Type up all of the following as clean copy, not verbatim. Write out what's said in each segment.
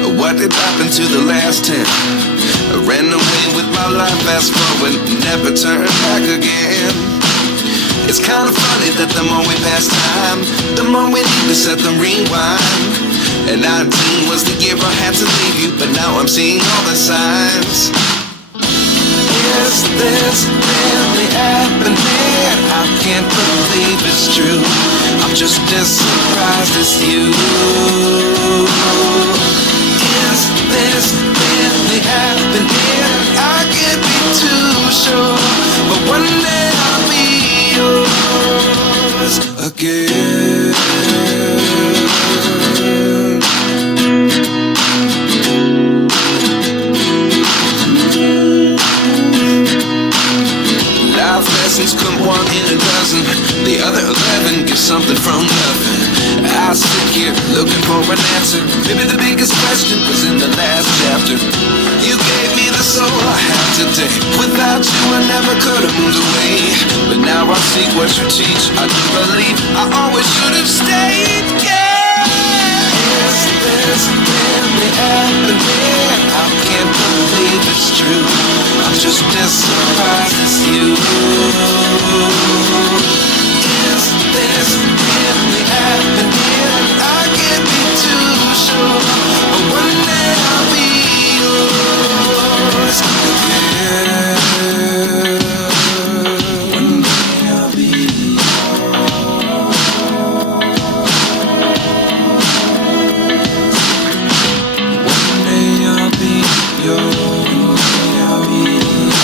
What did happen to the last 10? I ran away with my life, fast forward, never turn back again. It's kind of funny that the more we pass time, the more we need to set the rewind. And 19 was the year I had to leave you, but now I'm seeing all the signs. Is this really happening? I can't believe it's true. I'm just as surprised as you. Is this really happening? I can't be too sure, but one day I'll be yours again. Life lessons come one in a dozen, the other 11 give something from nothing. I sit here looking for an answer. Maybe the biggest question was in the last chapter. You gave me the soul I have today. Without you I never could have moved away. But now I see what you teach. I do believe I always should have stayed. Yeah. Is this really happening? I can't believe it's true. I'm just as surprised as you. Is this really happening? I can't be too sure, but one day I'll be yours again. One day I'll be yours. One day I'll be yours. I'll be yours.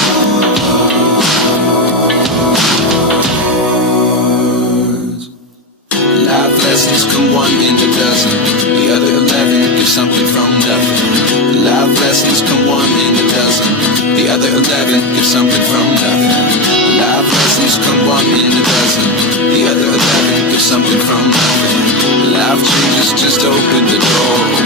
Life lessons come one in a dozen, the other 11 give something from nothing. Life lessons come one in a dozen, the other 11 give something from nothing. Life lessons come one in a dozen, the other 11 give something from nothing. Life changes just open the door.